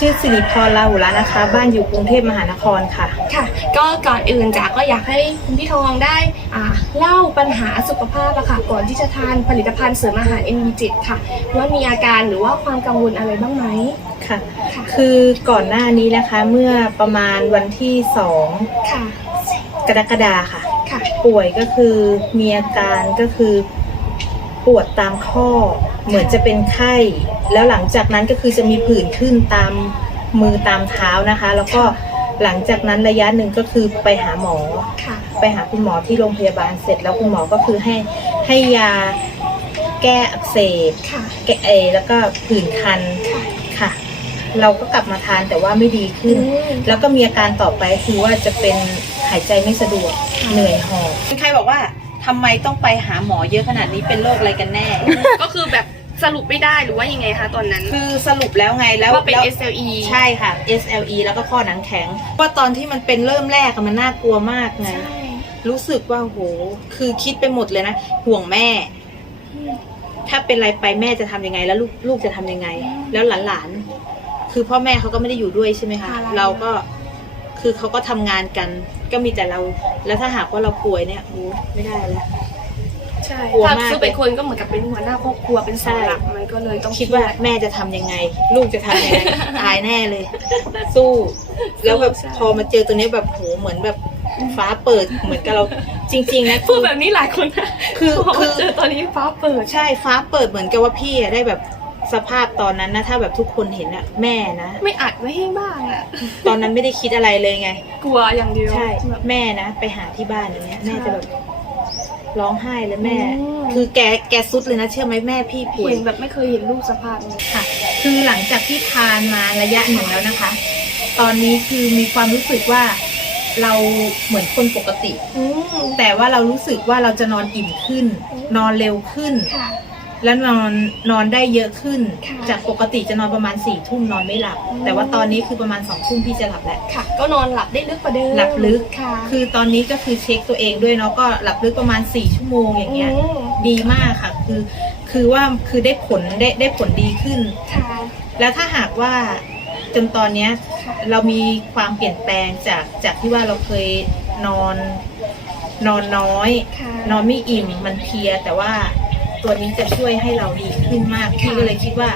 ชื่อสิริพรลาหุระนะคะ บ้านอยู่กรุงเทพมหานครค่ะ ค่ะ ก็ก่อนอื่นจ๋าก็อยากให้คุณพี่ทองได้อ่าเล่าปัญหาสุขภาพอะค่ะ ก่อนที่จะทานผลิตภัณฑ์เสริมอาหาร NV7 ค่ะ ว่ามีอาการหรือว่าความกังวลอะไรบ้างไหม ค่ะ ค่ะ คือก่อนหน้านี้นะคะ เมื่อประมาณวันที่สองค่ะ กรกฎาค่ะ ค่ะ ป่วยก็คือมีอาการก็คือปวดตามข้อ เหมือนจะเป็นไข้ แล้วหลังจากนั้นก็คือจะมีผื่นขึ้นตามมือตามเท้านะคะ แล้วก็หลังจากนั้นระยะหนึ่งก็คือไปหาหมอ ค่ะ ไปหาคุณหมอที่โรงพยาบาลเสร็จแล้วคุณหมอก็คือให้ให้ยาแก้อักเสบค่ะ แก้เอแล้วก็ผื่นคันค่ะค่ะ เราก็กลับมาทานแต่ว่าไม่ดีขึ้นแล้วก็มีอาการต่อไปคือว่าจะเป็นหายใจไม่สะดวกค่ะ เหนื่อยหอบใครบอกว่าทำไมต้องไปหาหมอเยอะขนาดนี้เป็นโรคอะไรกันแน่ ก็คือแบบสรุปไม่ได้หรือว่ายังไงคะตอนนั้น คือสรุปแล้วไงแล้วว่าเป็น แล้ว SLE ใช่ค่ะ SLE แล้วก็ข้อหนังแข็งว่าตอนที่มันเป็นเริ่มแรกอะมันน่ากลัวมากไง ใช่ รู้สึกว่าโห คือคิดไปหมดเลยนะ ห่วงแม่ ถ้าเป็นอะไรไปแม่จะทำยังไง แล้วลูกลูกจะทำยังไง แล้วหลานๆ คือพ่อแม่เขาก็ไม่ได้อยู่ด้วยใช่ไหมคะ ค่ะ เราก็ คือเขาก็ทำงานกัน ก็มีแต่เรา แล้วถ้าหากว่าเราป่วยเนี่ยโอ้ไม่ได้แล้ว ใช่กลัวถ้ามากคือเป็นคนก็เหมือนกับเป็นหัวหน้าครอบครัวเป็นเสาหลักมันก็เลยต้องคิดว่าแม่จะทำยังไง ลูกจะทำยังไง ตายแน่เลย สู้ แล้วแบบพอมาเจอตัวนี้แบบโหเหมือนแบบฟ้าเปิดเหมือนกับเราจริง ๆ นะพูดแบบนี้หลายคนนะคือพอคือ เจอตอนนี้ฟ้าเปิด ใช่ฟ้าเปิดเหมือนกับว่าพี่อะได้แบบ สภาพตอนนั้นนะถ้าแบบทุกคนเห็นอะแม่นะ ไม่อัดไว้ให้บ้างอะตอนนั้นไม่ได้คิดอะไรเลยไง กลัวอย่างเดียวใช่แบบแม่นะ ไปหาที่บ้านอย่างเงี้ยแม่ใช่จะแบบร้องไห้เลยแม่อืมคือแกแกสุดเลยนะ เชื่อไหมแม่พี่ป่วยเห็นแบบไม่เคยเห็นลูกสภาพนี้ค่ะ คือหลังจากที่ทานมาระยะหนึ่งแล้วนะคะ ตอนนี้คือมีความรู้สึกว่าเราเหมือนคนปกติอืมแต่ว่าเรารู้สึกว่าเราจะนอนอิ่มขึ้นอืมนอนเร็วขึ้นค่ะ แล้วนอนนอนได้เยอะขึ้น ค่ะจากปกติจะนอนประมาณสี่ทุ่มนอนไม่หลับ อืม แต่ว่าตอนนี้คือประมาณสองทุ่มพี่จะหลับแหละ ค่ะ ก็นอนหลับได้ลึกกว่าเดิมหลับลึก ค่ะคือตอนนี้ก็คือเช็คตัวเองด้วยเนาะก็หลับลึกประมาณสี่ชั่วโมงอย่างเงี้ยอืมดีมากค่ะ คือคือว่าคือได้ผลได้ได้ผลดีขึ้น ค่ะแล้วถ้าหากว่าจนตอนเนี้ย ค่ะ เรามีความเปลี่ยนแปลงจากจากที่ว่าเราเคยนอน นอนน้อย ค่ะนอนไม่อิ่มมันเพลียแต่ว่า ตัวนี้จะช่วยให้เราดีขึ้นมากพี่ก็เลยคิดว่า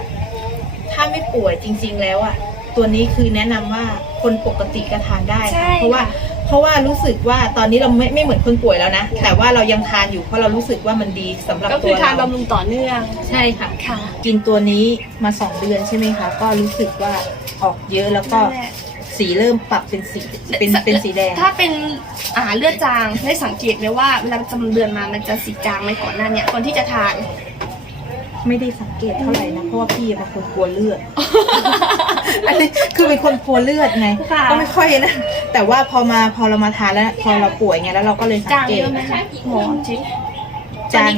ถ้าไม่ป่วยจริง ๆ แล้วอะตัวนี้คือแนะนำว่าคนปกติก็ทานได้ใช่ค่ะเพราะว่าเพราะว่ารู้สึกว่าตอนนี้เราไม่ไม่เหมือนคนป่วยแล้วนะ แต่ว่าเรายังทานอยู่เพราะเรารู้สึกว่ามันดีสำหรับก็ตัคือวทานเราบำรุงต่อเนื่องใช่ค่ะค่ะ กินตัวนี้มาสองเดือนใช่ไหมคะ ก็รู้สึกว่าออกเยอะแล้วก็นั่นแหละ สีเริ่มปรับเป็นสีเป็นเป็นสีแดง ถ้าเป็นอาหารเลือดจางได้สังเกตไหมว่าเวลาประจำเดือนมามันจะสีจางไหมก่อนหน้าเนี่ยก่อนที่จะทาน ไม่ได้สังเกตเท่าไหร่นะเพราะว่าพี่เป็นคนกลัวเลือด อันนี้คือเป็นคนกลัวเลือดไงค่ะ ก็ไม่ค่อยนะแต่ว่าพอมาพอเรามาทานแล้วพอเราป่วยไงแล้วเราก็เลยสังจางเกเยตอะไหมคะหมอจิ๊กจาง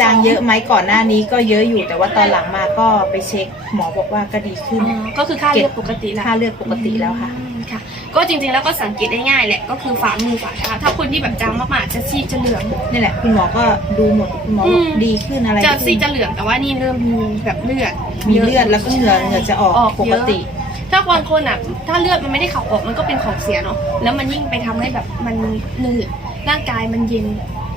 จางเยอะไหมก่อนหน้านี้ก็เยอะอยู่แต่ว่าตอนหลังมาก็ไปเช็คหมอบอกว่าก็ดีขึ้นอ๋อก็คือค่าเลือดปกติแล้วค่าเลือดปกติแล้วค่ะอืมค่ะ ก็จริงๆแล้วก็สังเกตได้ง่ายแหละก็คือฝ่ามือฝ่าเท้าถ้าคนที่แบบจางมากๆจะซีดจะเหลืองนี่แหละคุณหมอก็ดูหมดคุณหมอบอกอืมดีขึ้นอะไรจะขึ้นซีดจะเหลืองแต่ว่านี่เริ่มมีแบบเลือดมีเลือดแล้วก็เหงื่อเหงื่อจะออกออกปเยกอะติถ้าบางคนอะถ้าเลือดมันไม่ได้ขับออกมันก็เป็นของเสียเนาะแล้วมันยิ่งไปทำให้แบบมันหนืดร่างกายมันเย็น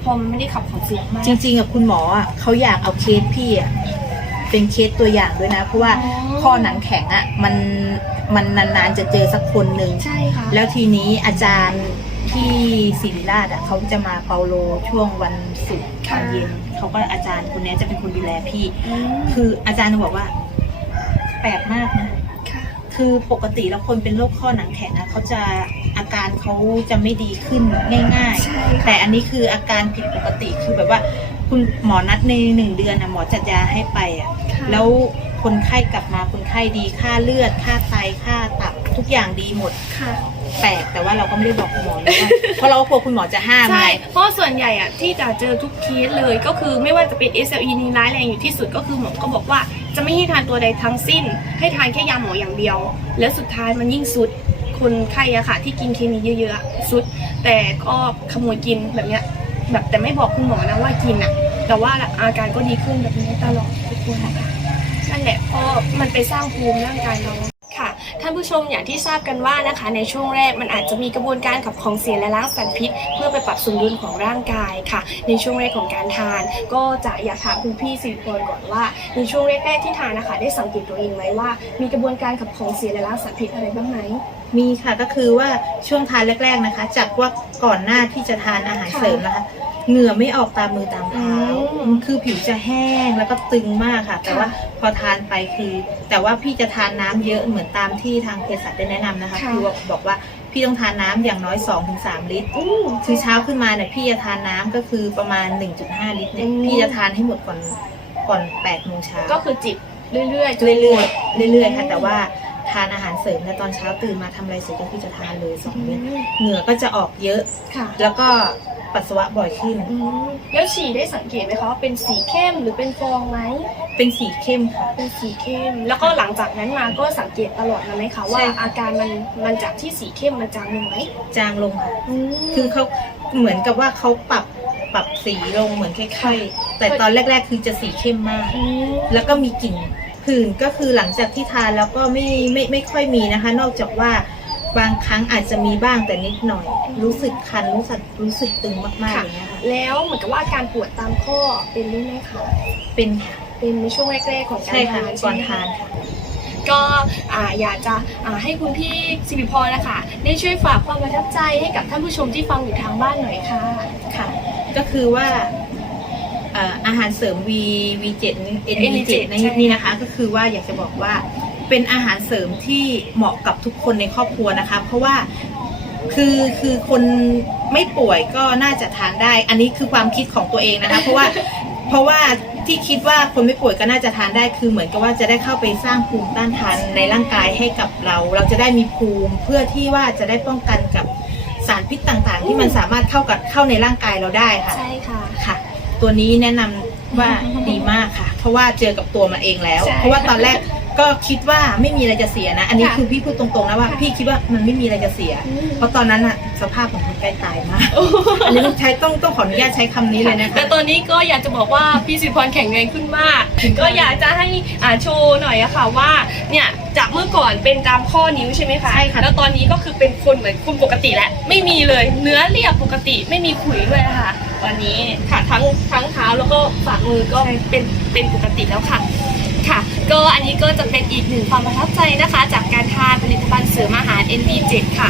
พอมันไม่ได้ขับของเสียมาก จริงๆกับคุณหมออะเขาอยากเอาเคสพี่อะเป็นเคสตัวอย่างด้วยนะ เพราะว่าอ๋อ ข้อหนังแข็งอะมันมันนานๆจะเจอสักคนหนึ่ง ใช่ค่ะแล้วทีนี้อาจารย์ที่ศิริราชอะเขาจะมาเปาโลช่วงวันศุกร์ตอนเย็นเขาก็อาจารย์คนนี้จะเป็นคนดูแลพี่มคืออาจารย์บอกว่า แปลกมากนะ ค่ะคือปกติแล้วคนเป็นโรคข้อหนังแข็งอะเขาจะอา การเขาจะไม่ดีขึ้นง่ายใช่ๆแต่อันนี้คืออาการผิดปกติคือแบบว่า คุณหมอนัดในหนึ่งเดือนนะหมอจัดยาให้ไปอะค่ะแล้วคนไข้กลับมาคนไข้ดีค่าเลือด ค่าไตค่าตับทุกอย่างดีหมดค่ะแปลกแต่ว่าเราก็ไม่ได้บอกคุณหมอนะว่าเพราะเราก็กลัวคุณหมอจะห้ามใช่ไงเพราะส่วนใหญ่อะที่จะเจอทุกเคสเลยก็คือไม่ว่าจะเป็น SLE นี่ร้ายแรงอยู่ที่สุดก็คือหมอก็บอกว่าจะไม่ให้ทานตัวใดทั้งสิ้น ให้ทานแค่ยาหมออย่างเดียว แล้วสุดท้ายมันยิ่งสุด คนไข้อะค่ะ ที่กินเคมีเยอะๆสุด แต่ก็ขโมยกินแบบเนี้ยแบบแต่ไม่บอกคุณหมอนะว่ากินอะแต่ว่าอาการก็ดีขึ้นแบบนี้ตลอดทุกคนค่ะนั่นแหละเพราะมันไปสร้างภูมิร่างกายเราค่ะท่านผู้ชมอย่างที่ทราบกันว่านะคะ ในช่วงแรกมันอาจจะมีกระบวนการขับของเสียและล้างสารพิษ เพื่อไปปรับสมดุลของร่างกายค่ะ ในช่วงแรกของการทาน ก็จะอยากถามคุณพี่สิริพรก่อนว่าในช่วงแรกๆที่ทานนะคะ ได้สังเกตตัวเองไหมว่า มีกระบวนการขับของเสียและล้างสารพิษอะไรบ้างไหม มีค่ะก็คือว่าช่วงทานแรก ๆนะคะ จากว่าก่อนหน้าที่จะทานอาหารค่ะเสริมนะคะ เหงื่อไม่ออกตามมือตามเท้าอืม คือผิวจะแห้งแล้วก็ตึงมากค่ะ แต่ค่ะว่าพอทานไปคือ แต่ว่าพี่จะทานน้ำเยอะเหมือนตามที่ทางเภสัชได้แนะนำนะคะค่ะ คือบอกว่าพี่ต้องทานน้ำอย่างน้อย 2-3 ลิตร อืม คือเช้าขึ้นมาเนี่ยพี่จะทานน้ำก็คือประมาณ 1.5 ลิตรเนี่ยอืม พี่จะทานให้หมดก่อนก่อน8โมงเช้าก็คือจิบเรื่อยๆจนเรื่อยๆเรื่อยๆค่ะแต่ว่า ทานอาหารเสริมในตอนเช้าตื่นมาทำอะไรเสร็จก็คือจะทานเลยสองเม็ดเหงื่อก็จะออกเยอะ ค่ะแล้วก็ปัสสาวะบ่อยขึ้น อืมแล้วฉี่ได้สังเกตไหมคะว่าเป็นสีเข้มหรือเป็นฟองไหมเป็นสีเข้มค่ะ เป็นสีเข้ม แล้วก็หลังจากนั้นมาก็สังเกตตลอดนะไหมคะว่าใช่ค่ะ อาการมันมันจากที่สีเข้มมันจางลงไหมจางลงค่ะคืคืออเขาเหมือนกับว่าเขาปรับปรับสีลงเหมือนค่อยๆแต่ตอนแรก ๆ คือจะสีเข้มมากแล้วก็มีกลิ่น ผื่นก็คือหลังจากที่ทานแล้วก็ไม่ไม่ไม่ค่อยมีนะคะ นอกจากว่าบางครั้งอาจจะมีบ้างแต่นิดหน่อย รู้สึกคันรู้สึกรู้สึกตึงมากๆอย่างเงี้ยค่ะแล้วเหมือนกับว่าอาการปวดตามข้อเป็นด้วยไหมคะเป็นค่ะเป็นในช่วงแรกๆของการใช่ค่ะทานก่อนใช่ไหมทานค่ะ ก็อ่าอยากจะอ่าให้คุณพี่สิริพรนะคะได้ช่วยฝากความประทับใจให้กับท่านผู้ชมที่ฟังอยู่ทางบ้านหน่อยค่ะ ค่ะก็คือว่า เอ่ออาหารเสริม V V7 นี่ NV7 NV7 นี่ใช่ นี่นะคะ ก็คือว่าอยากจะบอกว่าเป็นอาหารเสริมที่เหมาะกับทุกคนในครอบครัวนะคะ เพราะว่าคือคือคนไม่ป่วยก็น่าจะทานได้ อันนี้คือความคิดของตัวเองนะคะ เพราะว่าเพราะว่าที่คิดว่าคนไม่ป่วยก็น่าจะทานได้คือเหมือนกับว่าจะได้เข้าไปสร้างภูมิต้านทานในร่างกายให้กับเรา เราจะได้มีภูมิเพื่อที่ว่าจะได้ป้องกันกับสารพิษต่างๆ ที่มันสามารถเข้ากับเข้าในร่างกายเราได้ค่ะใช่ค่ะ ค่ะ ตัวนี้แนะนำว่าดีมากค่ะ เพราะว่าเจอกับตัวมาเองแล้ว ใช่ เพราะว่าตอนแรก ก็คิดว่าไม่มีอะไรจะเสียนะ อันนี้ค่ะคือพี่พูดตรงๆนะว่า ค่ะพี่คิดว่ามันไม่มีอะไรจะเสีย อืม เพราะตอนนั้นอะสภาพของคนใกล้ตายมากอันนี้ต้องใช้ต้องต้องขออนุญาตใช้คำนี้เลยนะคะ แต่ตอนนี้ก็อยากจะบอกว่าพี่สิริพรแข็งแรงขึ้นมาก ก็อยากจะให้อ่าโชว์หน่อยอะค่ะว่าเนี่ยจากเมื่อก่อนเป็นตามข้อนิ้วใช่ไหมคะใช่ค่ะ แล้วตอนนี้ก็คือเป็นคนเหมือนคนปกติแล้วไม่มีเลยเนื้อเรียบปกติไม่มีขุยด้วยนะคะตอนนี้ค่ะทั้งทั้งเท้าแล้วก็ฝ่ามือก็เป็นเป็นปกติแล้วค่ะ ค่ะ ก็อันนี้ก็จะเป็นอีกหนึ่งความประทับใจนะคะ จากการทานผลิตภัณฑ์เสริมอาหาร NB7 ค่ะ